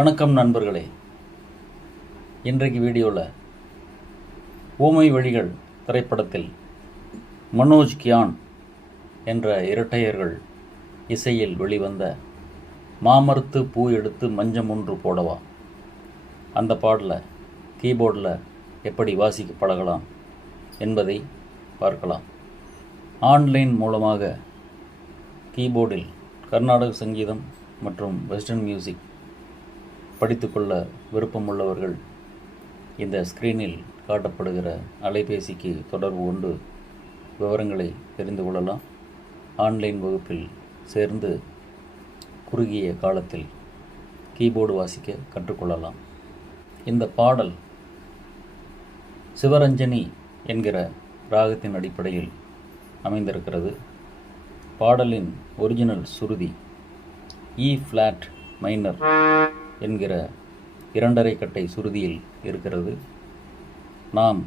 வணக்கம் நண்பர்களே. இன்றைக்கு வீடியோவில் ஊமை வழிகள் திரைப்படத்தில் மனோஜ் கியான் என்ற இரட்டையர்கள் இசையில் வெளிவந்த மாமரத்து பூ எடுத்து மஞ்சம் ஒன்று போடவா அந்த பாடலை கீபோர்டில் எப்படி வாசிக்க பழகலாம் என்பதை பார்க்கலாம். ஆன்லைன் மூலமாக கீபோர்டில் கர்நாடக சங்கீதம் மற்றும் வெஸ்டர்ன் மியூசிக் படித்துக்கொள்ள விருப்பமுள்ளவர்கள் இந்த ஸ்க்ரீனில் காட்டப்படுகிற அலைபேசிக்கு தொடர்பு கொண்டு விவரங்களை தெரிந்து கொள்ளலாம். ஆன்லைன் வகுப்பில் சேர்ந்து குறுகிய காலத்தில் கீபோர்டு வாசிக்க கற்றுக்கொள்ளலாம். இந்த பாடல் சிவரஞ்சனி என்கிற ராகத்தின் அடிப்படையில் அமைந்திருக்கிறது. பாடலின் ஒரிஜினல் சுருதி இ ஃப்ளாட் மைனர் என்கிற 2.5 கட்டை சுருதியில் இருக்கிறது. நாம்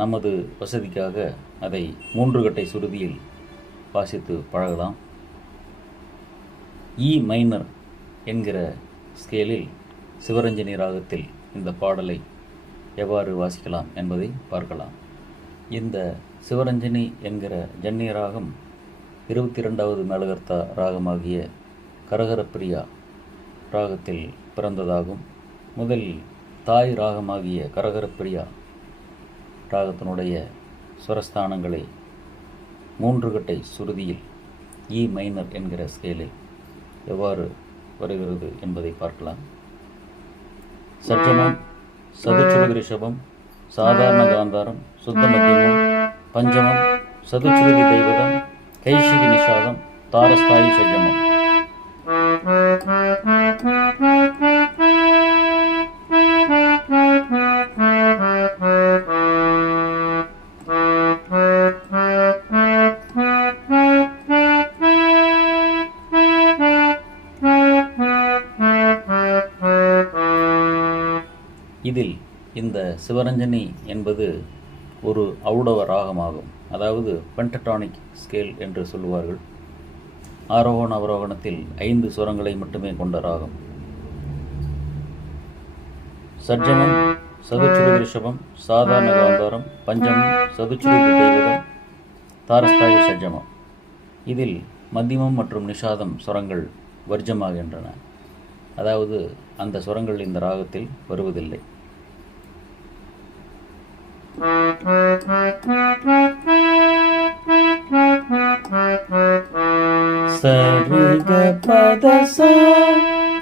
நமது வசதிக்காக அதை 3 கட்டை சுருதியில் வாசித்து பழகலாம். இ மைனர் என்கிற ஸ்கேலில் சிவரஞ்சனி ராகத்தில் இந்த பாடலை எவ்வாறு வாசிக்கலாம் என்பதை பார்க்கலாம். இந்த சிவரஞ்சனி என்கிற ஜன்னிய ராகம் 22வது மேலகர்த்தா ராகமாகிய கரகரப்பிரியா ராகத்தில் பிறந்ததாகும். முதலில் தாய் ராகமாகிய கரகரப்பிரியா ராகத்தினுடைய ஸ்வரஸ்தானங்களை 3 கட்டை சுருதியில் இ மைனர் என்கிற ஸ்கேலில் எவ்வாறு வருகிறது என்பதை பார்க்கலாம். சட்சமம், சதுச்சுருதி ரிஷபம், சாதாரண காந்தாரம், சுத்த மத்தியமம், பஞ்சமம், சதுச்சுருதி தெய்வதம், கைஷிகி நிஷாதம், தாரஸ்தாயி சஜ்ஜமம். இதில் இந்த சிவரஞ்சனி என்பது ஒரு ஔடவ ராகமாகும். அதாவது பென்டடானிக் ஸ்கேல் என்று சொல்லுவார்கள். ஆரோகண அவரோகணத்தில் 5 சுரங்களை மட்டுமே கொண்ட ராகம். சட்ஜமம், சதுச்சுருதி ரிஷபம், சாதாரண காந்தாரம், பஞ்சமம், சதுச்சுருதி தெய்வதம், தாரஸ்தாயி சஜ்ஜமம். இதில் மத்தியமம் மற்றும் நிஷாதம் சுரங்கள் வர்ஜமாகின்றன. அதாவது அந்த சுரங்கள் இந்த ராகத்தில் வருவதில்லை. சரிக பத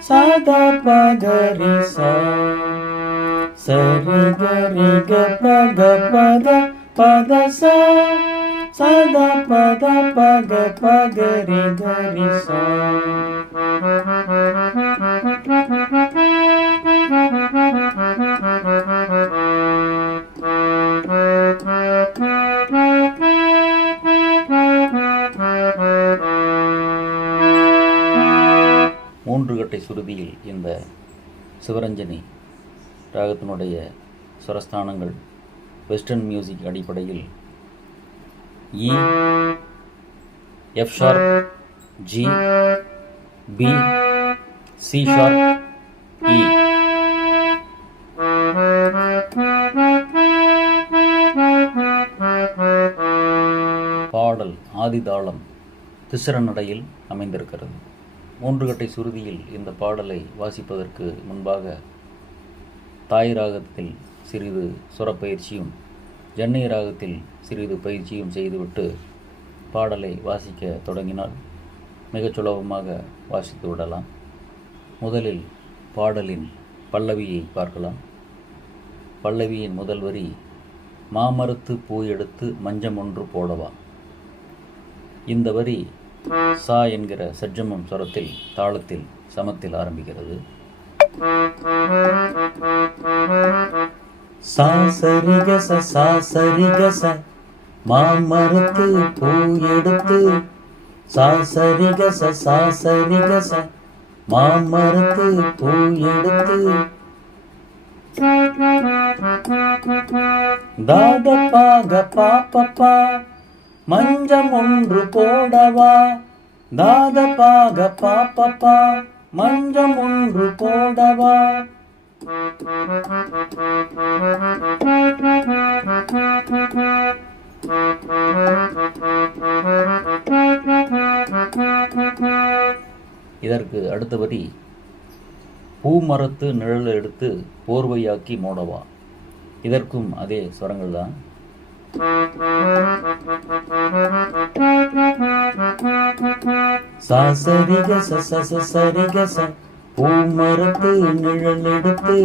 சாத பகரி சரிக ரிக பக பத பத சாத பத பக பகரி கரி சா. மூன்று கட்டை சுருதியில் இந்த சிவரஞ்சனி ராகத்தினுடைய சுரஸ்தானங்கள் வெஸ்டர்ன் மியூசிக் அடிப்படையில் E, F sharp, G, B, C sharp, E. பாடல் ஆதிதாளம் திஸ்ர நடையில் அமைந்திருக்கிறது. 3 கட்டை சுருதியில் இந்த பாடலை வாசிப்பதற்கு முன்பாக தாய் ராகத்தில் சிறிது சுரப்பயிற்சியும் ஜன்னிய ராகத்தில் சிறிது பயிற்சியும் செய்துவிட்டு பாடலை வாசிக்க தொடங்கினால் மிகச் சுலபமாக வாசித்து விடலாம். முதலில் பாடலின் பல்லவியை பார்க்கலாம். பல்லவியின் முதல் வரி மாமரத்து பூ எடுத்து மஞ்சம் ஒன்று போடவா. இந்த வரி சா என்கிற சட்ஜமம் ஸ்வரத்தில் தாளத்தில் சமத்தில் ஆரம்பிக்கிறது. சா சரிகச சா சரிகச மாமரத்து பூ எடுத்து சா சரிகச சா சரிகச மாமரத்து பூ எடுத்து தாத பாக பாப்பா மஞ்சம் ஒன்று போடவா தாத பாக பாப்பா மஞ்சம் ஒன்று போடவா. இதற்கு அடுத்த வரி பூமரத்து நிழல் எடுத்து போர்வையாக்கி மூடவா. இதற்கும் அதே ஸ்வரங்கள் தான். சாசரிக சரிக பூமரத்து நிழல் எடுத்து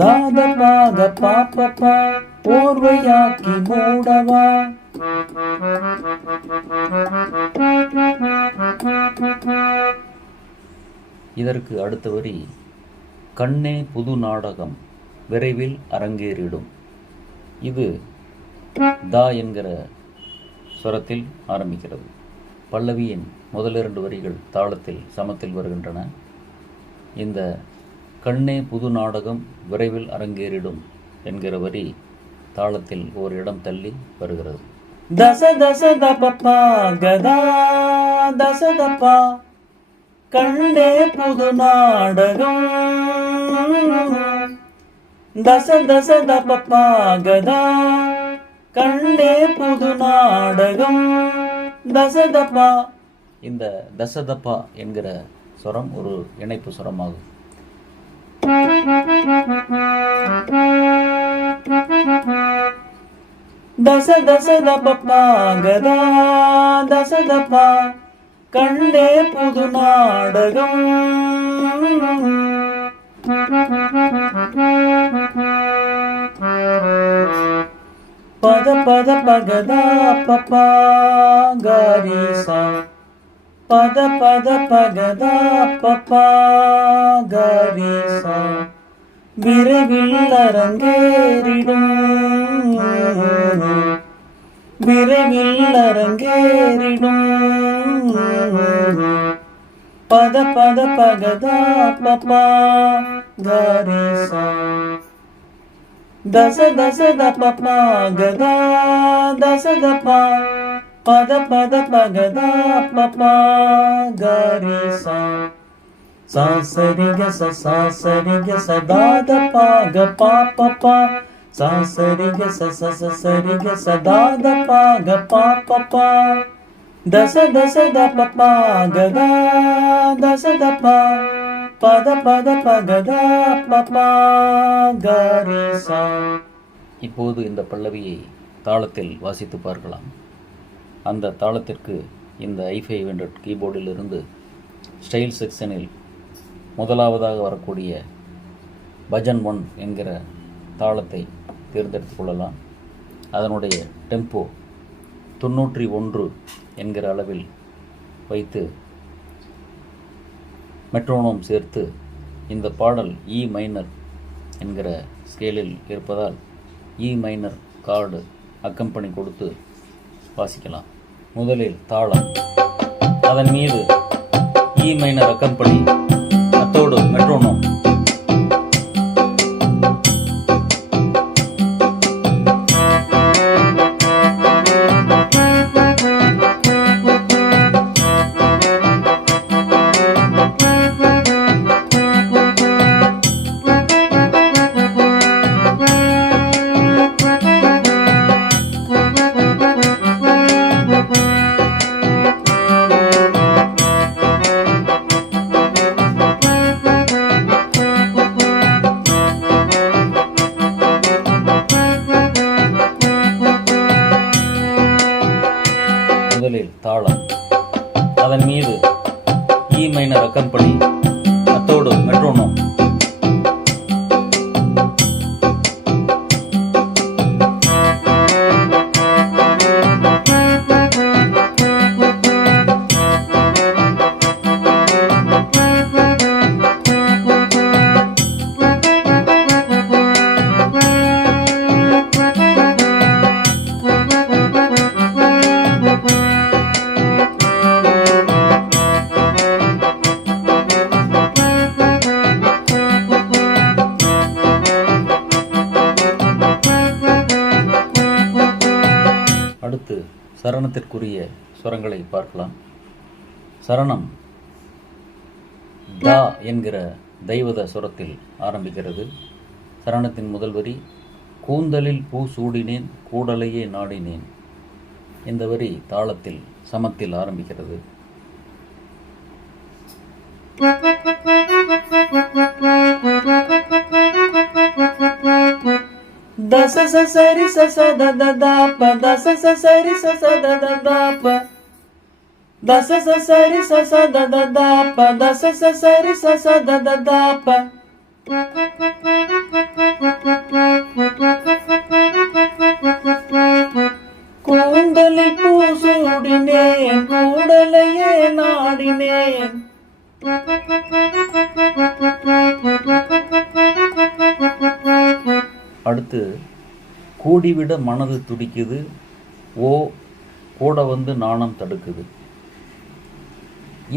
தாதபாக பாப்பா போர்வையாக்கி மூடவா. இதற்கு அடுத்த வரி கண்ணே புது நாடகம் விரைவில் அரங்கேறிடும். இது தா என்கிற ஸ்வரத்தில் ஆரம்பிக்கிறது. பல்லவியின் முதல் 2 வரிகள் தாளத்தில் சமத்தில் வருகின்றன. இந்த கண்ணே புது நாடகம் விரைவில் அரங்கேறிடும் என்கிற வரி தாளத்தில் ஒரு இடம் தள்ளி வருகிறது. தச தச தபப்பா கதா தச தப்பா கண்ணே புது நாடகம். தச தச தபப்பா கதா கண்ணே புது நாடகம் தசதப்பா. இந்த தசதப்பா என்கிற ஸ்வரம் ஒரு இணைப்பு ஸ்வரமாகும். தச தசதப்பா கதா தசதப்பா கண்ணே புது நாடகம். பத பத பகதா பப்பா காரிசா பத பத பகதா பப்பா காரிசா விரைவில் அரங்கேறிடும் விரைவில் அரங்கேறிடும். பத பத பகதா பப்பா காரிசா தச தச தப்பா கதா தச தப்பா பத பத பகதா பப்பா காரிசா சாசரிக சாசரிக சதாத பாக பாப்பா சாசரிக சரிக சதாத பாக பாப்பா தச தச தப்பா கதா தச தப்பா பத பத பகதா பப்பா காரிசா. இப்போது இந்த பல்லவியை தாளத்தில் வாசித்து பார்க்கலாம். அந்த தாளத்திற்கு இந்த i500 கீபோர்டில் இருந்து ஸ்டைல் செக்ஷனில் முதலாவதாக வரக்கூடிய பஜன் 1 என்கிற தாளத்தை தேர்ந்தெடுத்து கொள்ளலாம். அதனுடைய டெம்போ 91 என்கிற அளவில் வைத்து மெட்ரோனோம் சேர்த்து இந்த பாடல் இ மைனர் என்கிற ஸ்கேலில் இருப்பதால் இ மைனர் கார்டு அக்கம்பனி கொடுத்து வாசிக்கலாம். முதலில் தாளம், அதன் மீது இ மைனர் அக்கம்பனி, அத்தோடு மெட்ரோனோம். முதலில் தாளம், அதன் மீது இ மைனர் அக்கம்பனி, அத்தோடு மெட்ரோனோம். அடுத்து சரணத்திற்குரிய ஸ்வரங்களை பார்க்கலாம். சரணம் தா என்கிற தெய்வத சுரத்தில் ஆரம்பிக்கிறது. சரணத்தின் முதல் வரி, கூந்தலில் பூ சூடினேன் கூடலையே நாடினேன். இந்த வரி தாளத்தில் சமத்தில் ஆரம்பிக்கிறது. தச சரி சச தத தாப தச சரி சச தத தாப தச சரி சச தத தாப தச சரி சச தத தாப. கூந்தலில் பூ சூடினேன் கூடலையே நாடினேன். அடுத்து, கூடிவிட மனது துடிக்குது, ஓ கூட வந்து நாணம் தடுக்குது.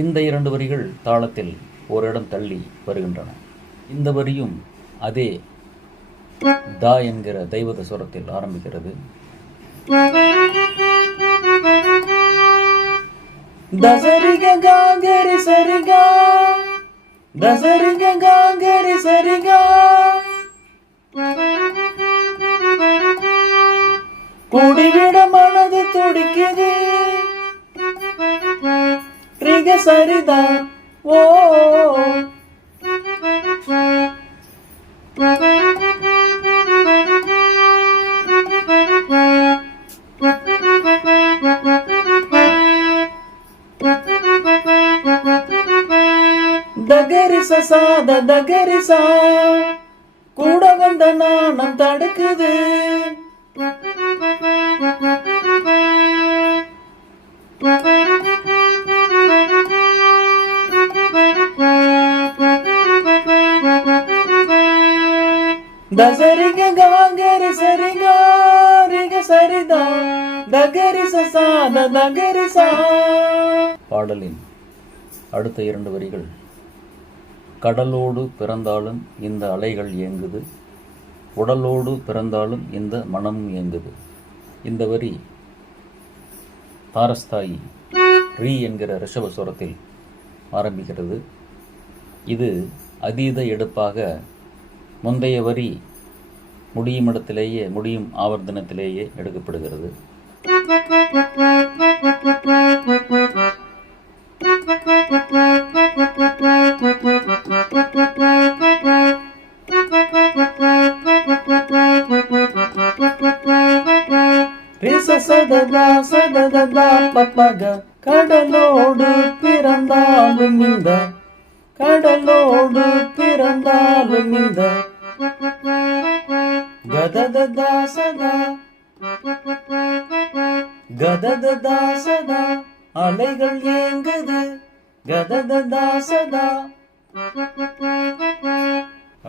இந்த 2 வரிகள் தாளத்தில் ஓரிடம் தள்ளி வருகின்றன. இந்த வரியும் அதே தா என்கிற தெய்வத சுரத்தில் ஆரம்பிக்கிறது. தசரிக காகரி சரிகா தசரிக காகரி சரிகா கூடிவிட மனது துடிக்குது ரிக சரிதா ஓ. தகரிசா தகரிசா கூட வந்த நாணம் தடுக்குது. தசரிக காகரி சரிகா ரிக சரிதா தகரிசா தகரிசா. பாடலின் அடுத்த 2 வரிகள், கடலோடு பிறந்தாலும் இந்த அலைகள் ஏங்குது, உடலோடு பிறந்தாலும் இந்த மனமும் ஏங்குது. இந்த வரி தாரஸ்தாயி ரீ என்கிற ரிஷப சுரத்தில் ஆரம்பிக்கிறது. இது அதீத எடுப்பாக முந்தைய வரி முடியும் இடத்திலேயே, முடியும் ஆவர்த்தனத்திலேயே எடுக்கப்படுகிறது. கடலோடு பிறந்தாலும் இந்த கடலோடு பிறந்தாலும் இந்த கததா சதா கததா சதா அலைகள் ஏங்குது கததா சதா.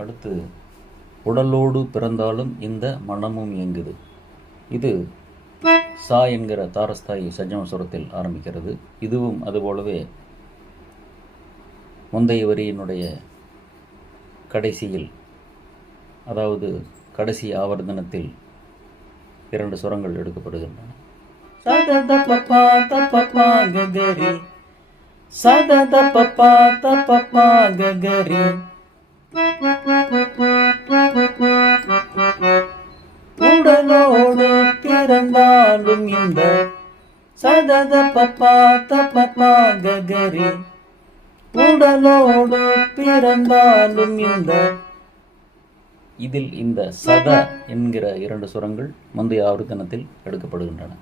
அடுத்து, உடலோடு பிறந்தாலும் இந்த மனமும் இயங்குது. இது சா என்கிற தாரஸ்தாயி சஜ்ஜம சுரத்தில் ஆரம்பிக்கிறது. இதுவும் அதுபோலவே முந்தைய வரியினுடைய கடைசியில், அதாவது கடைசி ஆவர்த்தனத்தில் 2 சுரங்கள் எடுக்கப்படுகின்றன. சதத பப்பா தப்பா ககரி சதத பப்பா தப்பா ககரி. உடலோடு பிறந்தாலும் இந்த சதத பப்பா தப்பா ககரி. உடலோடு பிறந்தாலும் இந்த. இதில் இந்த சத என்கிற 2 சுரங்கள் முந்தைய ஆவர்த்தனத்தில் எடுக்கப்படுகின்றன.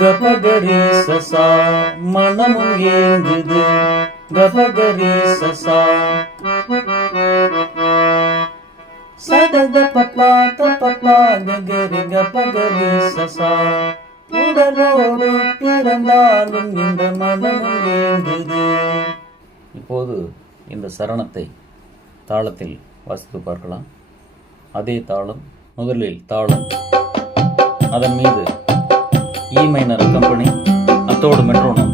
கபகரி சசா மனமும் ஏங்குது கபகரி சசா. சதத பப்பா தப்பா ககரி கபகரி சசா. உடலோடு பிறந்தாலும் இந்த மனமும் ஏங்குது. இப்போது இந்த சரணத்தை தாளத்தில் வாசித்து பார்க்கலாம். அதே தாளம், முதலில் தாளம், அதன் மீது இ மைனர் கம்பெனி, அத்தோடு மெட்ரோனம்.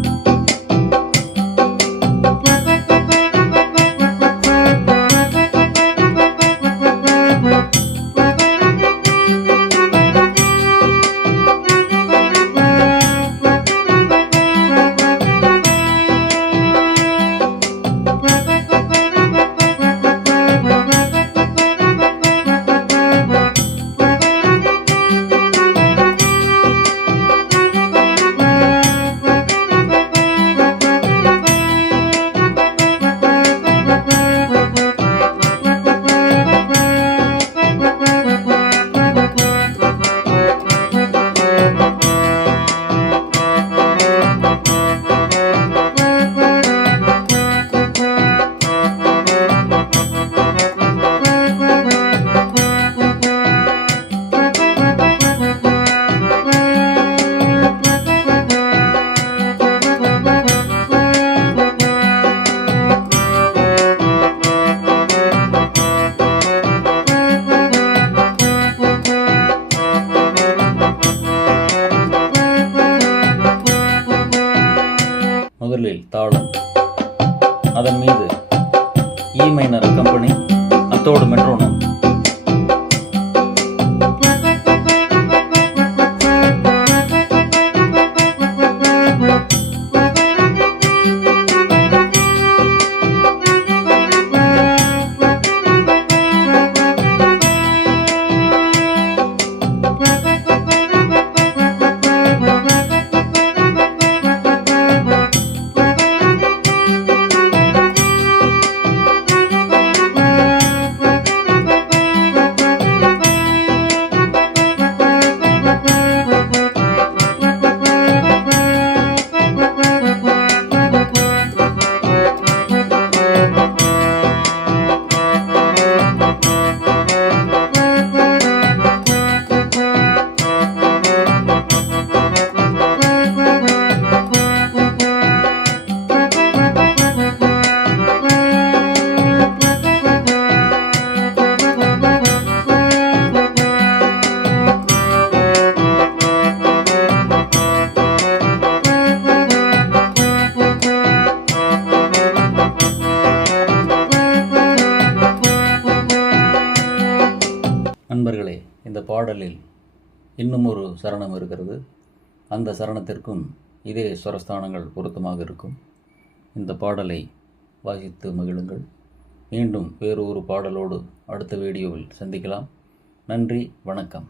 முதலில் தாளம், அதன் மீது இ மைனர் கம்பெனி, அத்தோடு மெட்ரோனோம். நண்பர்களே, இந்த பாடலில் இன்னும் ஒரு சரணம் இருக்கிறது. அந்த சரணத்திற்கும் இதே ஸ்வரஸ்தானங்கள் பொருத்தமாக இருக்கும். இந்த பாடலை வாசித்து மகிழுங்கள். மீண்டும் வேறு ஒரு பாடலோடு அடுத்த வீடியோவில் சந்திக்கலாம். நன்றி, வணக்கம்.